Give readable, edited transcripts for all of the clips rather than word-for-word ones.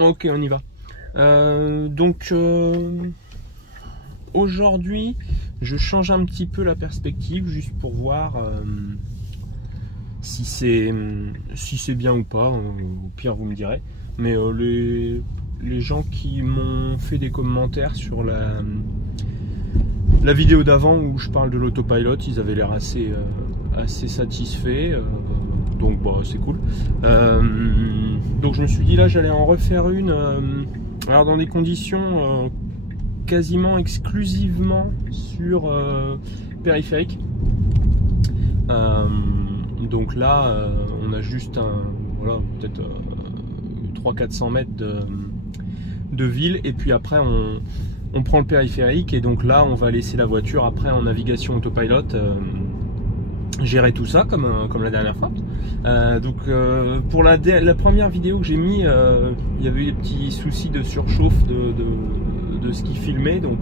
Ok, on y va. Aujourd'hui, je change un petit peu la perspective juste pour voir si c'est bien ou pas. Au pire, vous me direz. Mais les gens qui m'ont fait des commentaires sur la vidéo d'avant où je parle de l'autopilot, ils avaient l'air assez satisfaits. Donc bah, c'est cool. Donc je me suis dit là j'allais en refaire une. Alors dans des conditions quasiment exclusivement sur périphérique. Donc là on a juste voilà, peut-être 300-400 mètres de ville, et puis après on prend le périphérique, et donc là on va laisser la voiture après en navigation autopilot gérer tout ça comme la dernière fois. Pour la première vidéo que j'ai mis, il y avait eu des petits soucis de surchauffe de ce qui filmait, donc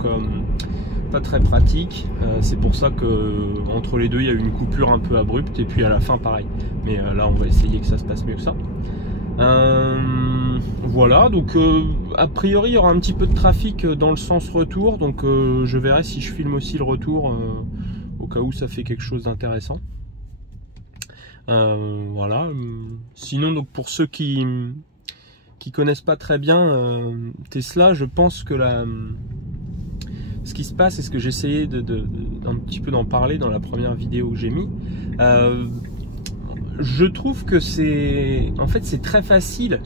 pas très pratique. C'est pour ça que entre les deux il y a eu une coupure un peu abrupte, et puis à la fin pareil. Mais là on va essayer que ça se passe mieux que ça. Voilà, donc a priori il y aura un petit peu de trafic dans le sens retour, donc je verrai si je filme aussi le retour au cas où ça fait quelque chose d'intéressant. Voilà. Sinon, donc pour ceux qui connaissent pas très bien Tesla, je pense que ce qui se passe, et ce que j'essayais un petit peu d'en parler dans la première vidéo que j'ai mis, je trouve que c'est très facile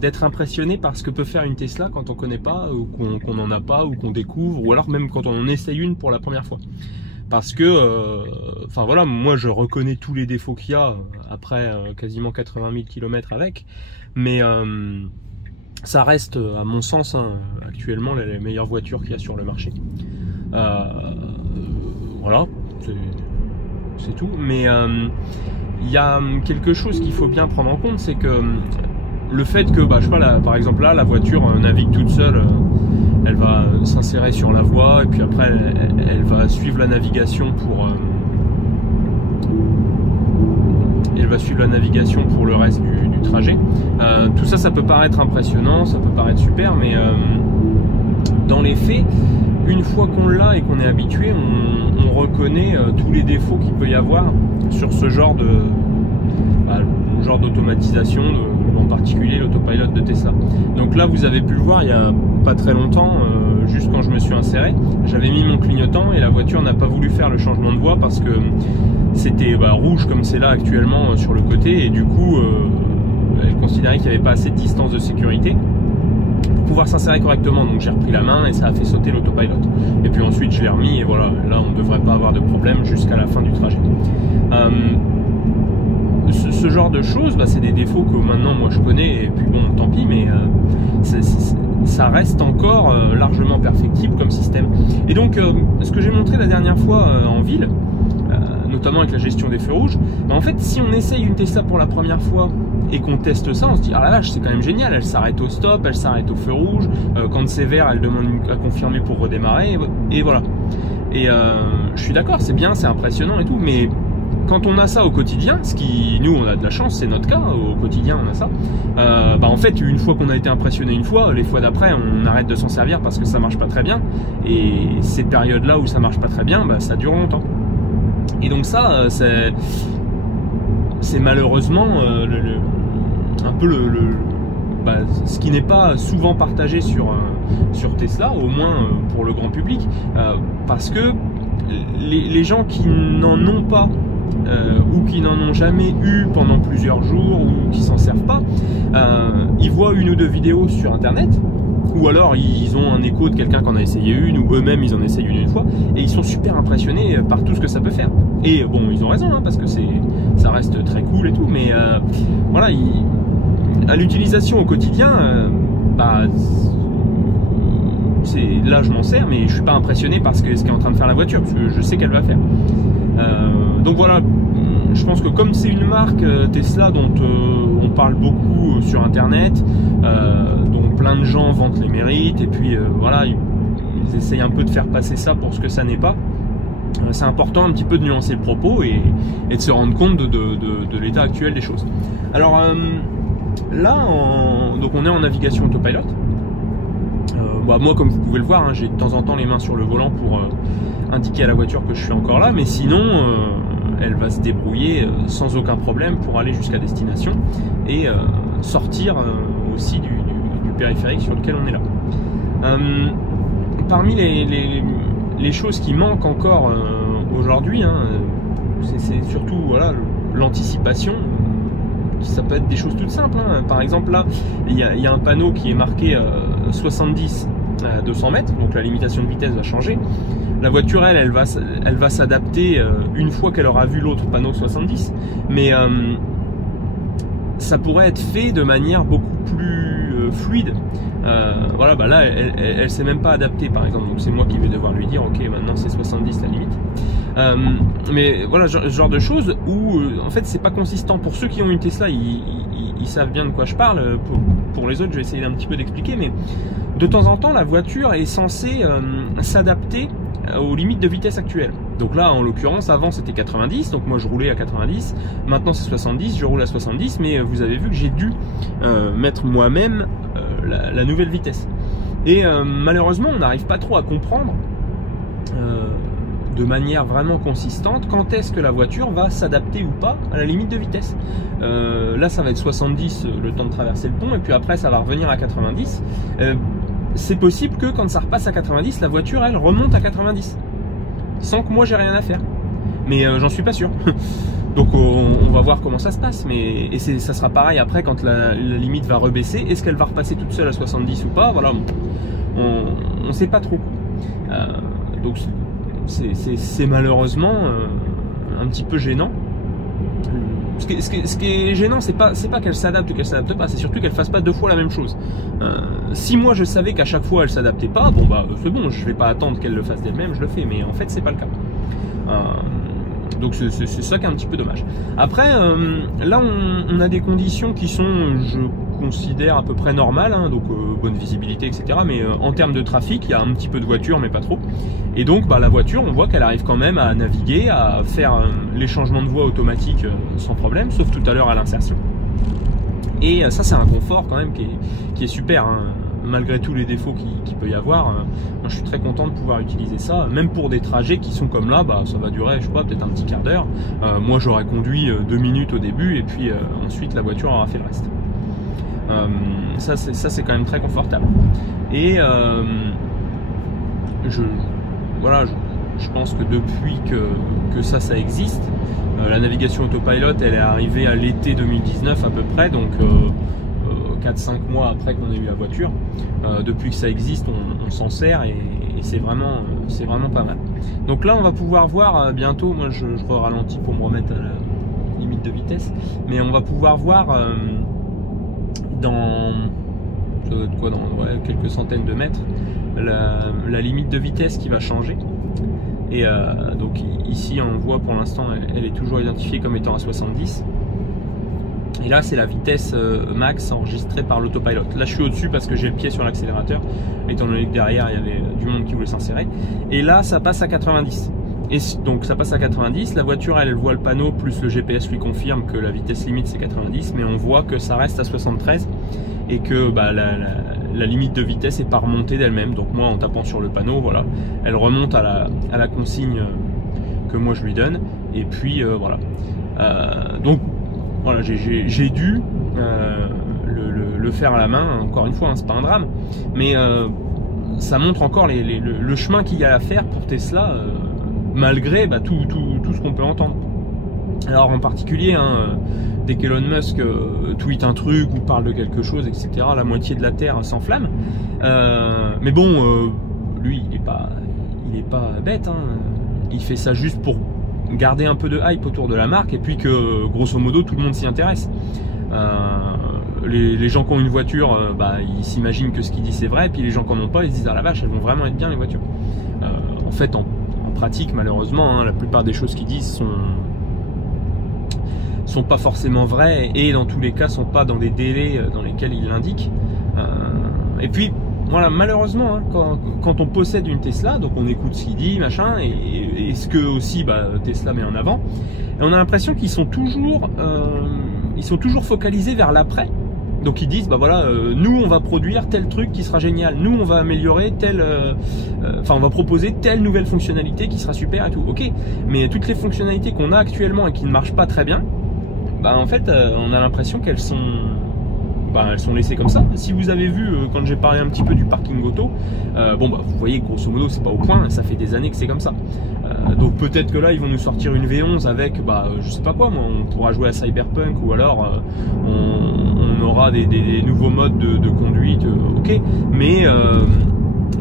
d'être impressionné par ce que peut faire une Tesla quand on connaît pas, ou qu'on n'en a pas, ou qu'on découvre, ou alors même quand on en essaye une pour la première fois. Parce que, enfin voilà, moi je reconnais tous les défauts qu'il y a après quasiment 80 000 km avec, mais ça reste, à mon sens, actuellement la meilleure voiture qu'il y a sur le marché. Voilà, c'est tout. Mais il y a quelque chose qu'il faut bien prendre en compte, c'est que le fait que, je sais pas, par exemple là, la voiture navigue toute seule. Elle va s'insérer sur la voie, et puis après elle va suivre la navigation pour le reste du trajet. Tout ça, ça peut paraître impressionnant, ça peut paraître super, mais dans les faits, une fois qu'on l'a et qu'on est habitué, on reconnaît tous les défauts qu'il peut y avoir sur ce genre d'automatisation, en particulier l'autopilot de Tesla. Donc là, vous avez pu le voir il y a pas très longtemps, juste quand je me suis inséré, j'avais mis mon clignotant et la voiture n'a pas voulu faire le changement de voie parce que c'était rouge comme c'est là actuellement sur le côté, et du coup elle considérait qu'il n'y avait pas assez de distance de sécurité pour pouvoir s'insérer correctement. Donc j'ai repris la main et ça a fait sauter l'autopilot, et puis ensuite je l'ai remis, et voilà, là on ne devrait pas avoir de problème jusqu'à la fin du trajet. Ce genre de choses, c'est des défauts que maintenant moi je connais, et puis bon, tant pis, mais ça reste encore largement perfectible comme système. Et donc ce que j'ai montré la dernière fois en ville, notamment avec la gestion des feux rouges, en fait si on essaye une Tesla pour la première fois et qu'on teste ça, on se dit ah la vache, c'est quand même génial, elle s'arrête au stop, elle s'arrête au feu rouge, quand c'est vert elle demande à confirmer pour redémarrer, et voilà. Et je suis d'accord, c'est bien, c'est impressionnant et tout, mais quand on a ça au quotidien, ce qui, nous on a de la chance, c'est notre cas, au quotidien on a ça, en fait une fois qu'on a été impressionné une fois, les fois d'après on arrête de s'en servir parce que ça marche pas très bien, et ces périodes là où ça marche pas très bien, ça dure longtemps. Et donc ça, c'est malheureusement un peu ce qui n'est pas souvent partagé sur Tesla, au moins pour le grand public, parce que les gens qui n'en ont pas, ou qui n'en ont jamais eu pendant plusieurs jours, ou qui s'en servent pas, ils voient une ou deux vidéos sur internet, ou alors ils ont un écho de quelqu'un qui en a essayé une, ou eux-mêmes ils en essayent une fois, et ils sont super impressionnés par tout ce que ça peut faire. Et bon, ils ont raison, parce que ça reste très cool et tout, mais voilà, à l'utilisation au quotidien, là je m'en sers, mais je suis pas impressionné par ce qu'est en train de faire la voiture, parce que je sais qu'elle va faire. Donc voilà, je pense que comme c'est une marque Tesla dont on parle beaucoup sur internet, dont plein de gens vantent les mérites, et puis voilà, ils essayent un peu de faire passer ça pour ce que ça n'est pas, c'est important un petit peu de nuancer le propos et de se rendre compte de l'état actuel des choses. Alors là, donc on est en navigation autopilot. Moi, comme vous pouvez le voir, hein, j'ai de temps en temps les mains sur le volant pour indiquer à la voiture que je suis encore là, mais sinon, elle va se débrouiller sans aucun problème pour aller jusqu'à destination et sortir aussi du périphérique sur lequel on est là. Parmi les choses qui manquent encore aujourd'hui, hein, c'est surtout voilà, l'anticipation. Ça peut être des choses toutes simples, hein. Par exemple là il y a un panneau qui est marqué 70 à 200 mètres, donc la limitation de vitesse va changer. La voiture elle va s'adapter une fois qu'elle aura vu l'autre panneau 70, mais ça pourrait être fait de manière beaucoup plus fluide. Voilà, bah là elle s'est même pas adaptée par exemple, donc c'est moi qui vais devoir lui dire ok maintenant c'est 70 la limite. Mais voilà, ce genre de choses où en fait c'est pas consistant. Pour ceux qui ont une Tesla, ils savent bien de quoi je parle. Pour les autres, je vais essayer un petit peu d'expliquer, mais de temps en temps la voiture est censée s'adapter aux limites de vitesse actuelles. Donc là en l'occurrence avant c'était 90, donc moi je roulais à 90, maintenant c'est 70, je roule à 70, mais vous avez vu que j'ai dû mettre moi-même la nouvelle vitesse. Et malheureusement on n'arrive pas trop à comprendre de manière vraiment consistante quand est-ce que la voiture va s'adapter ou pas à la limite de vitesse. Là ça va être 70 le temps de traverser le pont, et puis après ça va revenir à 90. C'est possible que quand ça repasse à 90, la voiture elle remonte à 90 sans que moi j'ai rien à faire, mais j'en suis pas sûr. Donc on va voir comment ça se passe, mais ça sera pareil après quand la limite va rebaisser. Est-ce qu'elle va repasser toute seule à 70 ou pas? Voilà, on sait pas trop. Donc c'est malheureusement un petit peu gênant. Ce qui est gênant, c'est pas qu'elle s'adapte ou qu'elle s'adapte pas, c'est surtout qu'elle fasse pas deux fois la même chose. Si moi je savais qu'à chaque fois elle s'adaptait pas, bon bah c'est bon, je vais pas attendre qu'elle le fasse d'elle-même, je le fais, mais en fait c'est pas le cas. Donc c'est ça qui est un petit peu dommage. Après, là on a des conditions qui sont, je considère, à peu près normales, hein, donc bonne visibilité, etc. Mais en termes de trafic, il y a un petit peu de voitures, mais pas trop. Et donc bah, la voiture, on voit qu'elle arrive quand même à naviguer, à faire les changements de voie automatiques sans problème, sauf tout à l'heure à l'insertion. Et ça c'est un confort quand même qui est super, hein. Malgré tous les défauts qu'il peut y avoir, moi je suis très content de pouvoir utiliser ça, même pour des trajets qui sont comme là, bah, ça va durer, je sais pas, peut-être un petit quart d'heure. Moi j'aurais conduit 2 minutes au début, et puis ensuite la voiture aura fait le reste. Ça c'est quand même très confortable. Et je pense que depuis que ça existe, la navigation autopilot elle est arrivée à l'été 2019 à peu près, donc 4-5 mois après qu'on ait eu la voiture. Depuis que ça existe, on s'en sert, et c'est vraiment pas mal. Donc là on va pouvoir voir bientôt, moi je ralentis pour me remettre à la limite de vitesse, mais on va pouvoir voir dans quelques centaines de mètres la limite de vitesse qui va changer. Et donc ici on voit pour l'instant elle est toujours identifiée comme étant à 70. Et là c'est la vitesse max enregistrée par l'autopilot. Là je suis au-dessus parce que j'ai le pied sur l'accélérateur, étant donné que derrière il y avait du monde qui voulait s'insérer. Et là ça passe à 90. Et donc ça passe à 90, la voiture elle voit le panneau, plus le GPS lui confirme que la vitesse limite c'est 90, mais on voit que ça reste à 73 et que bah, la limite de vitesse est pas remontée d'elle-même. Donc moi en tapant sur le panneau, voilà, elle remonte à la consigne que moi je lui donne, et puis voilà. Donc voilà, j'ai dû le faire à la main, encore une fois, hein, c'est pas un drame, mais ça montre encore le chemin qu'il y a à faire pour Tesla, malgré bah, tout ce qu'on peut entendre. Alors en particulier, hein, dès qu'Elon Musk tweet un truc ou parle de quelque chose, etc., la moitié de la Terre s'enflamme. Mais bon, lui, il est pas bête, hein. Il fait ça juste pour garder un peu de hype autour de la marque, et puis que grosso modo tout le monde s'y intéresse. Les gens qui ont une voiture, bah, ils s'imaginent que ce qu'il dit c'est vrai, et puis les gens qui n'en ont pas, ils se disent ah la vache, elles vont vraiment être bien les voitures. En fait en pratique malheureusement, hein, la plupart des choses qu'ils disent sont pas forcément vraies, et dans tous les cas sont pas dans des délais dans lesquels ils l'indiquent. Et puis voilà, malheureusement, hein, quand on possède une Tesla, donc on écoute ce qu'il dit, machin, et ce que aussi bah, Tesla met en avant, et on a l'impression qu'ils sont toujours focalisés vers l'après, Donc ils disent, bah voilà, nous on va produire tel truc qui sera génial, nous on va améliorer enfin on va proposer telle nouvelle fonctionnalité qui sera super et tout. Ok, mais toutes les fonctionnalités qu'on a actuellement et qui ne marchent pas très bien, bah en fait on a l'impression qu'elles sont laissées comme ça. Si vous avez vu quand j'ai parlé un petit peu du parking auto, vous voyez grosso modo c'est pas au point, ça fait des années que c'est comme ça. Donc peut-être que là ils vont nous sortir une V11 avec, je sais pas quoi, moi, on pourra jouer à Cyberpunk ou alors on aura des nouveaux modes de conduite, ok, mais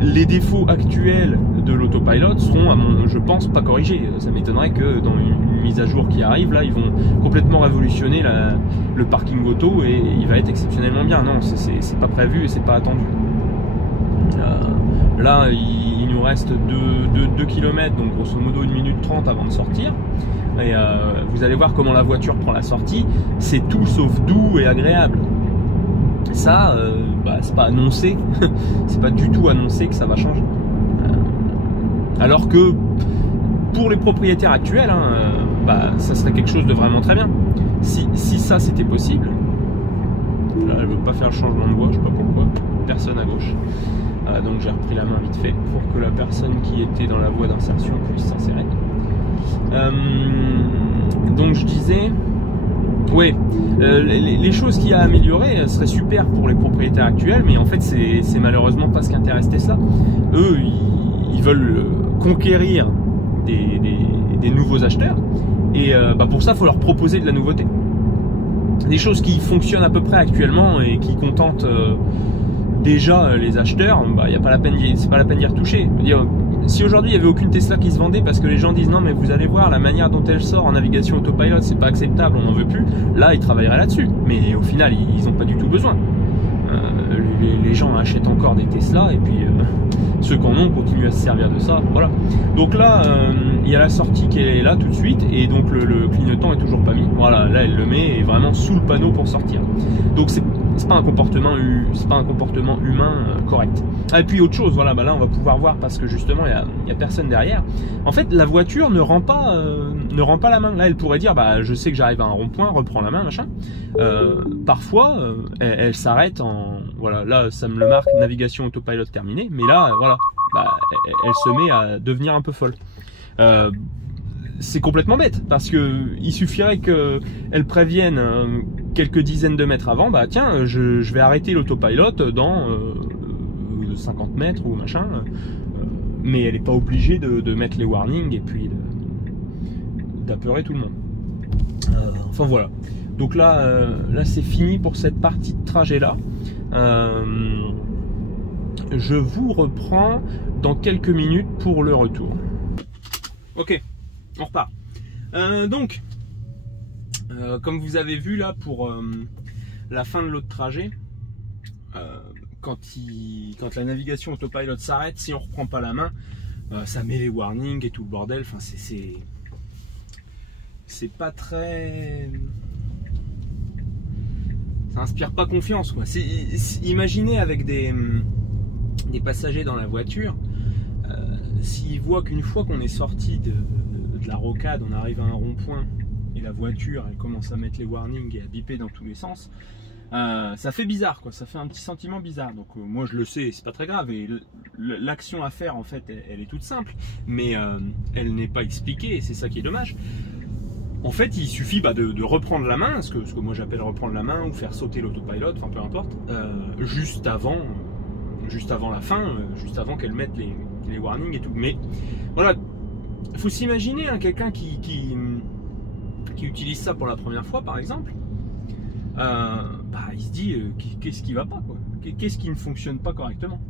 les défauts actuels de l'autopilot seront, je pense, pas corrigés. Ça m'étonnerait que dans une mise à jour qui arrive, là, ils vont complètement révolutionner le parking auto et il va être exceptionnellement bien. Non, c'est pas prévu et c'est pas attendu. Là, il nous reste 2 km, donc grosso modo 1 minute 30 avant de sortir. Et vous allez voir comment la voiture prend la sortie. C'est tout sauf doux et agréable. Ça, c'est pas annoncé, c'est pas du tout annoncé que ça va changer. Alors que pour les propriétaires actuels, ça serait quelque chose de vraiment très bien. Si ça c'était possible, là elle veut pas faire le changement de voie, je sais pas pourquoi, personne à gauche. Donc j'ai repris la main vite fait pour que la personne qui était dans la voie d'insertion puisse s'insérer. Donc je disais... Oui, les choses qu'il y a à améliorer seraient super pour les propriétaires actuels, mais en fait c'est malheureusement pas ce qui intéresse Tesla. Eux, ils veulent conquérir des nouveaux acheteurs, et pour ça il faut leur proposer de la nouveauté. Des choses qui fonctionnent à peu près actuellement et qui contentent déjà les acheteurs, c'est pas la peine d'y retoucher. Si aujourd'hui il n'y avait aucune Tesla qui se vendait parce que les gens disent non mais vous allez voir la manière dont elle sort en navigation autopilot c'est pas acceptable, on n'en veut plus, là ils travailleraient là-dessus, mais au final ils n'ont pas du tout besoin. Les gens achètent encore des Tesla et puis ceux qui en ont continuent à se servir de ça, voilà. Donc là il y a la sortie qui est là tout de suite et donc le clignotant est toujours pas mis, voilà, là elle le met vraiment sous le panneau pour sortir. Donc c'est pas un comportement humain correct. Et puis autre chose, voilà, là on va pouvoir voir parce que justement il y a personne derrière. En fait la voiture ne rend pas la main. Là elle pourrait dire je sais que j'arrive à un rond-point, reprends la main, machin. Parfois elle s'arrête voilà, là ça me le marque, navigation autopilot terminée, mais là voilà, elle se met à devenir un peu folle. C'est complètement bête parce que il suffirait qu'elle prévienne quelques dizaines de mètres avant, tiens, je vais arrêter l'autopilot dans 50 mètres ou machin, mais elle n'est pas obligée de mettre les warnings et puis d'apeurer tout le monde. Enfin voilà. Donc là c'est fini pour cette partie de trajet là. Je vous reprends dans quelques minutes pour le retour. Ok, on repart. Donc, comme vous avez vu là pour la fin de l'autre trajet, quand la navigation autopilot s'arrête, si on reprend pas la main, ça met les warnings et tout le bordel. Enfin, c'est pas très... Ça inspire pas confiance, quoi. Imaginez avec des passagers dans la voiture, s'ils voient qu'une fois qu'on est sorti de la rocade, on arrive à un rond-point et la voiture elle commence à mettre les warnings et à biper dans tous les sens, ça fait bizarre, quoi. Ça fait un petit sentiment bizarre. Donc moi je le sais, c'est pas très grave et l'action à faire en fait elle est toute simple, mais elle n'est pas expliquée et c'est ça qui est dommage. En fait, il suffit de reprendre la main, ce que moi j'appelle reprendre la main ou faire sauter l'autopilot, enfin peu importe, juste avant la fin, juste avant qu'elle mette les warnings et tout. Mais voilà, il faut s'imaginer quelqu'un qui utilise ça pour la première fois, par exemple, il se dit qu'est-ce qui va pas, quoi, qu'est-ce qui ne fonctionne pas correctement.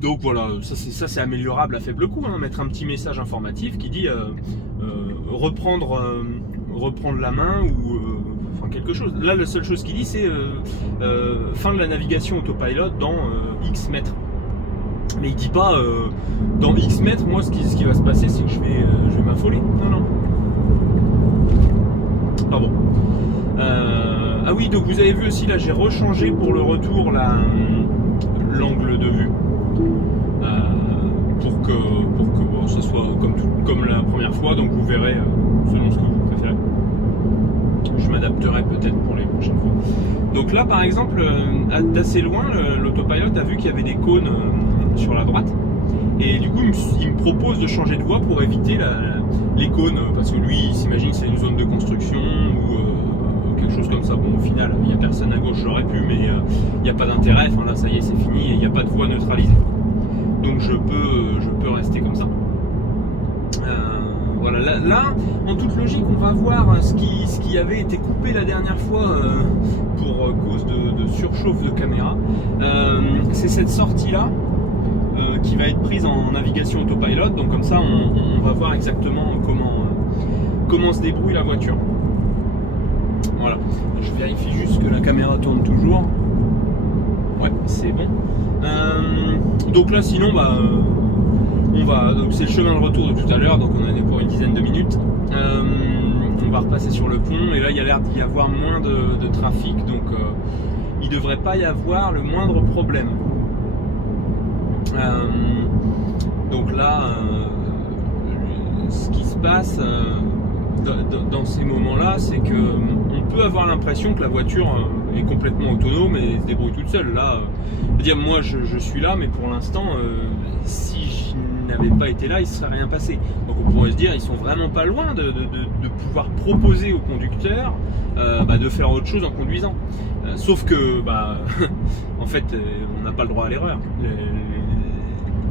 Donc voilà, ça c'est améliorable à faible coût, hein, mettre un petit message informatif qui dit reprendre la main ou enfin quelque chose. Là la seule chose qu'il dit c'est fin de la navigation autopilot dans X mètres. Mais il dit pas dans X mètres, moi ce qui va se passer c'est que je vais m'affoler. Non. Pardon. Ah oui, donc vous avez vu aussi là j'ai rechangé pour le retour l'angle de vue. Pour que ce soit comme la première fois, donc vous verrez selon ce que vous préférez. je m'adapterai peut-être pour les prochaines fois. Donc là par exemple, d'assez loin, l'autopilote a vu qu'il y avait des cônes sur la droite. Et du coup il me propose de changer de voie pour éviter les cônes, parce que lui il s'imagine que c'est une zone de construction ou quelque chose comme ça. Bon, au final il n'y a personne à gauche, j'aurais pu, mais il n'y a pas d'intérêt. Enfin là ça y est, c'est fini et il n'y a pas de voie neutralisée. Donc je peux rester comme ça. Voilà, là, en toute logique, on va voir ce qui avait été coupé la dernière fois pour cause de surchauffe de caméra. C'est cette sortie-là qui va être prise en navigation autopilot. Donc comme ça, on va voir exactement comment se débrouille la voiture. Voilà, je vérifie juste que la caméra tourne toujours. Ouais, c'est bon. Donc là, sinon, c'est le chemin de retour de tout à l'heure, donc on en est pour une dizaine de minutes. On va repasser sur le pont et là il y a l'air d'y avoir moins de trafic, donc il ne devrait pas y avoir le moindre problème. Donc là, ce qui se passe dans ces moments-là, c'est que on peut avoir l'impression que la voiture est complètement autonome et se débrouille toute seule. Là, dire moi je suis là, mais pour l'instant, si je n'avais pas été là, il ne serait rien passé. Donc on pourrait se dire, ils sont vraiment pas loin de pouvoir proposer au conducteur de faire autre chose en conduisant. Sauf que, en fait, on n'a pas le droit à l'erreur.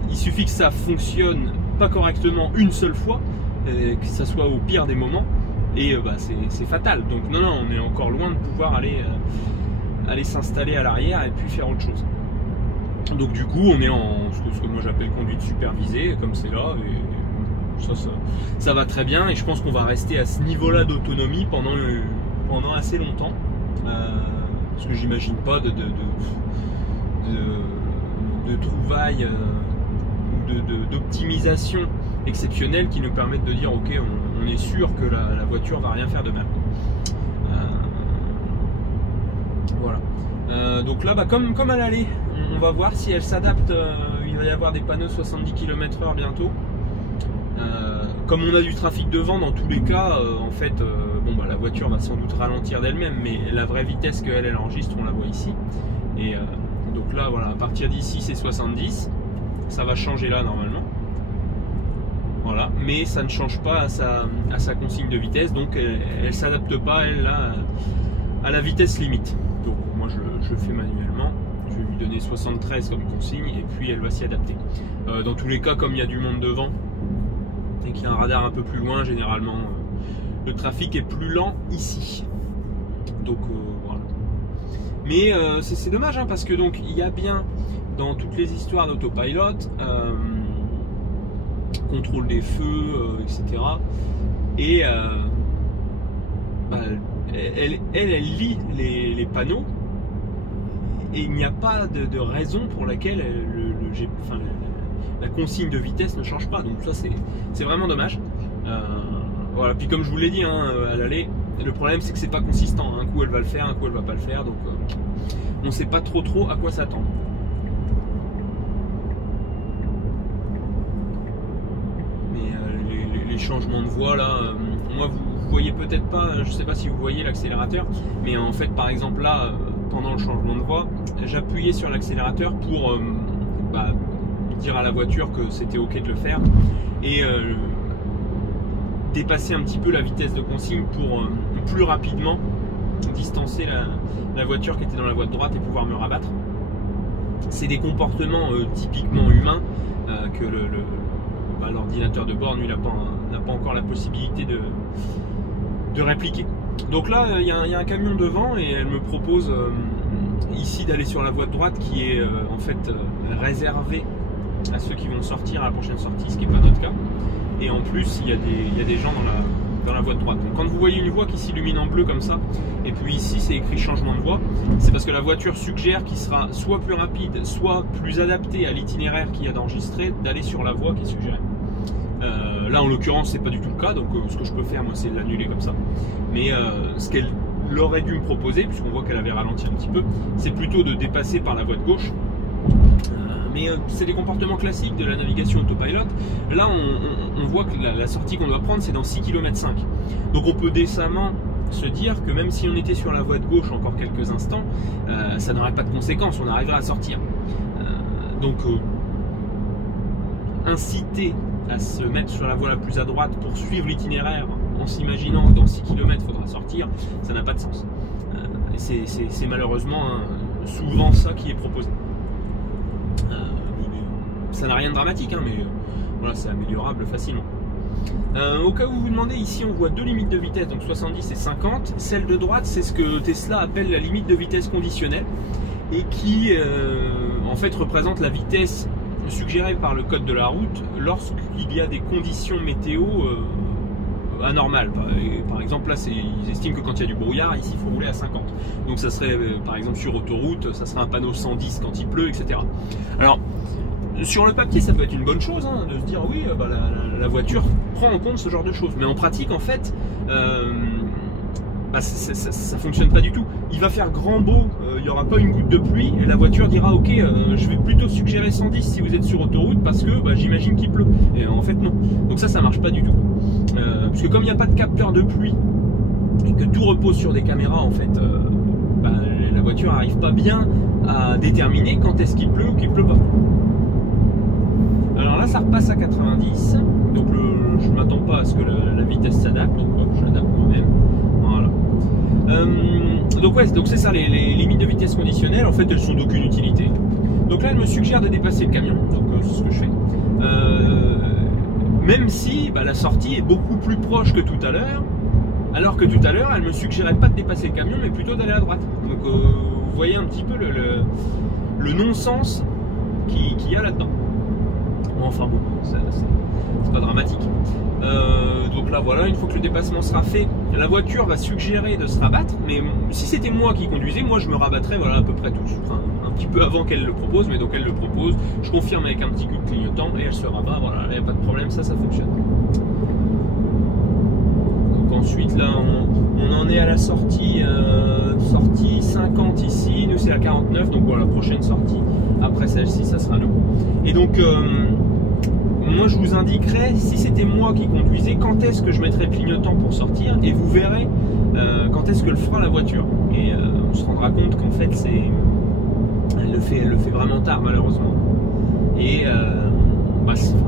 Il suffit que ça fonctionne pas correctement une seule fois, que ça soit au pire des moments, et c'est fatal. Donc non, on est encore loin de pouvoir aller s'installer à l'arrière et puis faire autre chose. Donc du coup on est en ce que moi j'appelle conduite supervisée, comme c'est là, et ça va très bien, et je pense qu'on va rester à ce niveau là d'autonomie pendant assez longtemps, parce que j'imagine pas de trouvailles d'optimisation exceptionnelle qui nous permettent de dire ok, on est sûr que la voiture va rien faire de mal. Voilà. Donc là, comme à l'aller, on va voir si elle s'adapte. Il va y avoir des panneaux 70 km/h bientôt. Comme on a du trafic devant, dans tous les cas, en fait, la voiture va sans doute ralentir d'elle-même, mais la vraie vitesse qu'elle enregistre, on la voit ici. Et donc là, voilà, à partir d'ici, c'est 70. Ça va changer là normalement. Voilà, mais ça ne change pas à sa consigne de vitesse, donc elle ne s'adapte pas, elle, là, à la vitesse limite. Donc moi je le fais manuellement, je vais lui donner 73 comme consigne et puis elle va s'y adapter. Dans tous les cas, comme il y a du monde devant et qu'il y a un radar un peu plus loin, généralement le trafic est plus lent ici. Donc voilà. Mais c'est dommage, hein, parce que donc il y a bien dans toutes les histoires d'autopilot contrôle des feux, etc. Et elle lit les panneaux, et il n'y a pas de raison pour laquelle la consigne de vitesse ne change pas. Donc ça c'est vraiment dommage. Voilà. Puis comme je vous l'ai dit, hein, à l'aller, le problème c'est que c'est pas consistant. Un coup elle va le faire, un coup elle va pas le faire. Donc on sait pas trop à quoi s'attendre. Les changements de voie là, moi vous voyez peut-être pas, je sais pas si vous voyez l'accélérateur, mais en fait par exemple là, pendant le changement de voie, j'appuyais sur l'accélérateur pour dire à la voiture que c'était ok de le faire, et dépasser un petit peu la vitesse de consigne pour plus rapidement distancer la voiture qui était dans la voie de droite et pouvoir me rabattre. C'est des comportements typiquement humains que l'ordinateur de bord, lui, n'a pas encore la possibilité de répliquer. Donc là, il y a un camion devant et elle me propose ici d'aller sur la voie de droite qui est en fait réservée à ceux qui vont sortir à la prochaine sortie, ce qui n'est pas notre cas. Et en plus, il y a des gens dans la voie de droite. Donc quand vous voyez une voie qui s'illumine en bleu comme ça, et puis ici c'est écrit changement de voie, c'est parce que la voiture suggère qu'il sera soit plus rapide, soit plus adapté à l'itinéraire qu'il y a d'enregistré, d'aller sur la voie qui est suggérée. Là en l'occurrence c'est pas du tout le cas, donc ce que je peux faire moi c'est de l'annuler comme ça. Mais ce qu'elle aurait dû me proposer, puisqu'on voit qu'elle avait ralenti un petit peu, c'est plutôt de dépasser par la voie de gauche. Mais c'est des comportements classiques de la navigation autopilot. Là on voit que la sortie qu'on doit prendre c'est dans 6,5 km. Donc on peut décemment se dire que même si on était sur la voie de gauche encore quelques instants, ça n'aurait pas de conséquences, on arriverait à sortir. Donc inciter à se mettre sur la voie la plus à droite pour suivre l'itinéraire en s'imaginant que dans 6 km il faudra sortir, ça n'a pas de sens. Et c'est malheureusement souvent ça qui est proposé. Ça n'a rien de dramatique, hein, mais voilà, c'est améliorable facilement. Au cas où vous vous demandez, ici on voit deux limites de vitesse, donc 70 et 50. Celle de droite, c'est ce que Tesla appelle la limite de vitesse conditionnelle et qui en fait représente la vitesse suggérée par le code de la route lorsqu'il y a des conditions météo anormales. Par exemple, là, ils estiment que quand il y a du brouillard, ici il faut rouler à 50. Donc ça serait, par exemple, sur autoroute, ça serait un panneau 110 quand il pleut, etc. Alors, sur le papier, ça peut être une bonne chose, hein, de se dire oui, la voiture prend en compte ce genre de choses. Mais en pratique, en fait, ça fonctionne pas du tout. Il va faire grand beau, il n'y aura pas une goutte de pluie, et la voiture dira ok, je vais plutôt suggérer 110 si vous êtes sur autoroute parce que j'imagine qu'il pleut. Et en fait, non. Donc ça marche pas du tout. Parce que comme il n'y a pas de capteur de pluie et que tout repose sur des caméras, en fait, la voiture n'arrive pas bien à déterminer quand est-ce qu'il pleut ou qu'il pleut pas. Alors là, ça repasse à 90, donc je ne m'attends pas à ce que la vitesse s'adapte, donc je l'adapte moi-même. Voilà. Donc c'est ça, les limites de vitesse conditionnelles, en fait, elles sont d'aucune utilité. Donc là, elle me suggère de dépasser le camion, donc c'est ce que je fais. Même si la sortie est beaucoup plus proche que tout à l'heure, alors que tout à l'heure, elle me suggérait pas de dépasser le camion, mais plutôt d'aller à droite. Donc vous voyez un petit peu le non-sens qu'il y a là-dedans. Enfin bon, c'est pas dramatique. Donc là voilà, une fois que le dépassement sera fait, la voiture va suggérer de se rabattre, mais si c'était moi qui conduisais, moi je me rabattrais à peu près tous. Enfin, un petit peu avant qu'elle le propose, mais donc elle le propose, je confirme avec un petit coup de clignotant et elle se rabat, voilà, il n'y a pas de problème, ça fonctionne. Donc ensuite là on en est à la sortie 50 ici, nous c'est la 49, donc voilà, prochaine sortie, après celle-ci ça sera nous. Et donc moi je vous indiquerai, si c'était moi qui conduisais, quand est-ce que je mettrais le clignotant pour sortir, et vous verrez quand est-ce que le fera la voiture. Et on se rendra compte qu'en fait elle le fait vraiment tard malheureusement. Et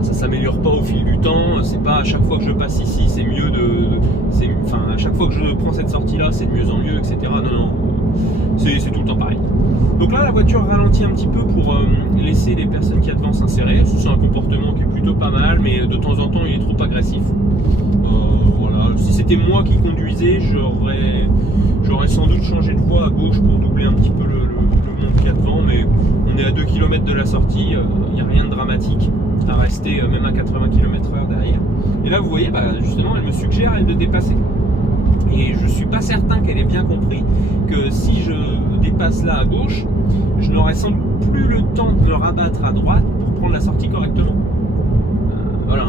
ça s'améliore pas au fil du temps, c'est pas à chaque fois que je passe ici c'est mieux à chaque fois que je prends cette sortie là c'est de mieux en mieux, etc. Non, c'est tout le temps pareil. Donc là la voiture ralentit un petit peu pour laisser les personnes qui y a devant s'insérer. C'est un comportement qui est plutôt pas mal, mais de temps en temps il est trop agressif. Voilà. Si c'était moi qui conduisais, j'aurais sans doute changé de voie à gauche pour doubler un petit peu le monde qu'il y a devant, mais on est à 2 km de la sortie, il n'y a rien de dramatique à rester même à 80 km/h derrière. Et là vous voyez, justement elle me suggère de dépasser. Et je suis pas certain qu'elle ait bien compris que si je dépasse là à gauche, je n'aurai sans doute plus le temps de me rabattre à droite pour prendre la sortie correctement. Voilà,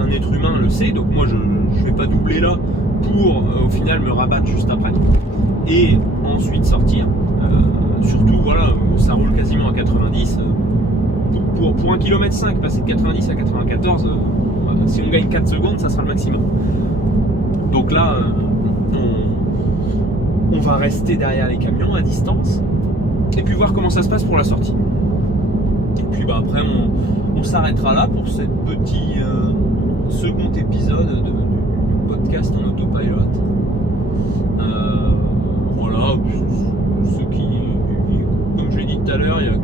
un être humain le sait, donc moi je vais pas doubler là pour au final me rabattre juste après et ensuite sortir. Surtout voilà, ça roule quasiment à 90. Pour 1,5 km, passer de 90 à 94, si on gagne 4 secondes, ça sera le maximum. Donc là, on va rester derrière les camions à distance et puis voir comment ça se passe pour la sortie. Et puis après, on s'arrêtera là pour ce petit second épisode du podcast en autopilot. Voilà, ceux qui, comme je l'ai dit tout à l'heure, il y a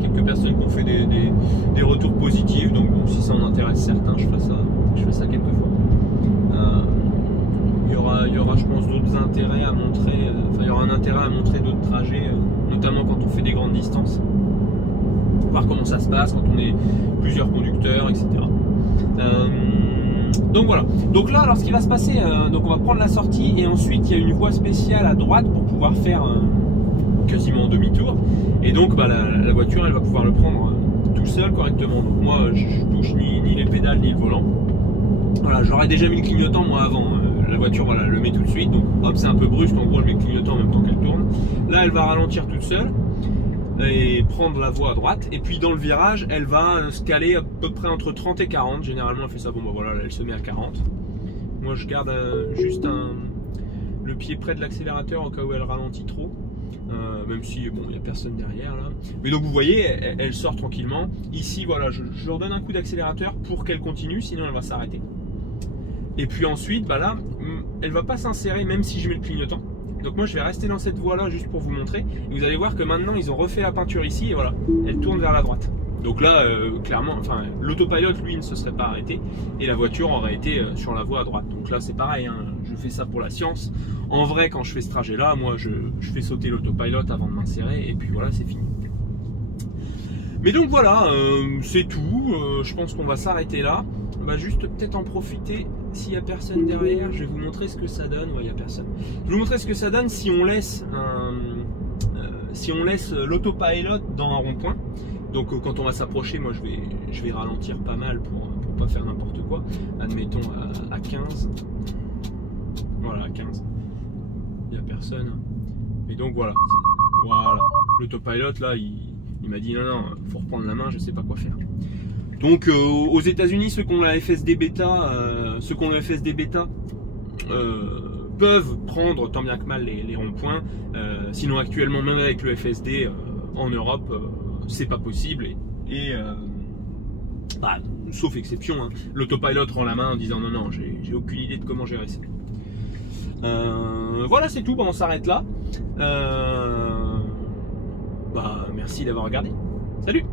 quelques personnes qui ont fait des retours positifs, donc bon, si ça en intéresse certains, je fais ça quelques fois. Il y aura je pense d'autres intérêts à montrer, il y aura un intérêt à montrer d'autres trajets, notamment quand on fait des grandes distances, voir comment ça se passe quand on est plusieurs conducteurs, etc. Donc voilà, donc là alors ce qui va se passer, donc on va prendre la sortie et ensuite il y a une voie spéciale à droite pour pouvoir faire quasiment demi-tour, et donc la voiture elle va pouvoir le prendre tout seul correctement. Donc moi je touche ni les pédales ni le volant. Voilà, j'aurais déjà mis le clignotant moi avant. La voiture voilà, le met tout de suite, donc hop, c'est un peu brusque, en gros elle met le clignotant en même temps qu'elle tourne. Là elle va ralentir toute seule et prendre la voie à droite, et puis dans le virage elle va se caler à peu près entre 30 et 40. Généralement elle fait ça, bon voilà, elle se met à 40. Moi je garde juste le pied près de l'accélérateur au cas où elle ralentit trop. Même si bon, il n'y a personne derrière là. Mais donc vous voyez, elle sort tranquillement. Ici, voilà, je leur donne un coup d'accélérateur pour qu'elle continue, sinon elle va s'arrêter. Et puis ensuite, bah là, elle va pas s'insérer même si je mets le clignotant. Donc moi je vais rester dans cette voie là juste pour vous montrer. Et vous allez voir que maintenant ils ont refait la peinture ici et voilà, elle tourne vers la droite. Donc là, clairement, enfin, l'autopilote lui ne se serait pas arrêté et la voiture aurait été sur la voie à droite. Donc là c'est pareil, hein, je fais ça pour la science. En vrai, quand je fais ce trajet là, moi je fais sauter l'autopilote avant de m'insérer et puis voilà, c'est fini. Mais donc voilà, c'est tout. Je pense qu'on va s'arrêter là. On va juste peut-être en profiter. S'il n'y a personne derrière, je vais vous montrer ce que ça donne. Ouais, il n'y a personne. Je vais vous montrer ce que ça donne si on laisse l'autopilote dans un rond-point. Donc quand on va s'approcher, moi je vais ralentir pas mal pour pas faire n'importe quoi. Admettons à 15. Voilà, à 15. Il n'y a personne. Et donc voilà. Voilà. L'autopilote là, il m'a dit non, faut reprendre la main, je sais pas quoi faire. Donc aux États-Unis, ceux qui ont la FSD bêta, peuvent prendre tant bien que mal les ronds-points. Sinon actuellement, même avec le FSD en Europe, c'est pas possible. Bah, sauf exception, hein. L'autopilote rend la main en disant non, j'ai aucune idée de comment gérer ça. Voilà, c'est tout. Bah, on s'arrête là. Bah, merci d'avoir regardé. Salut!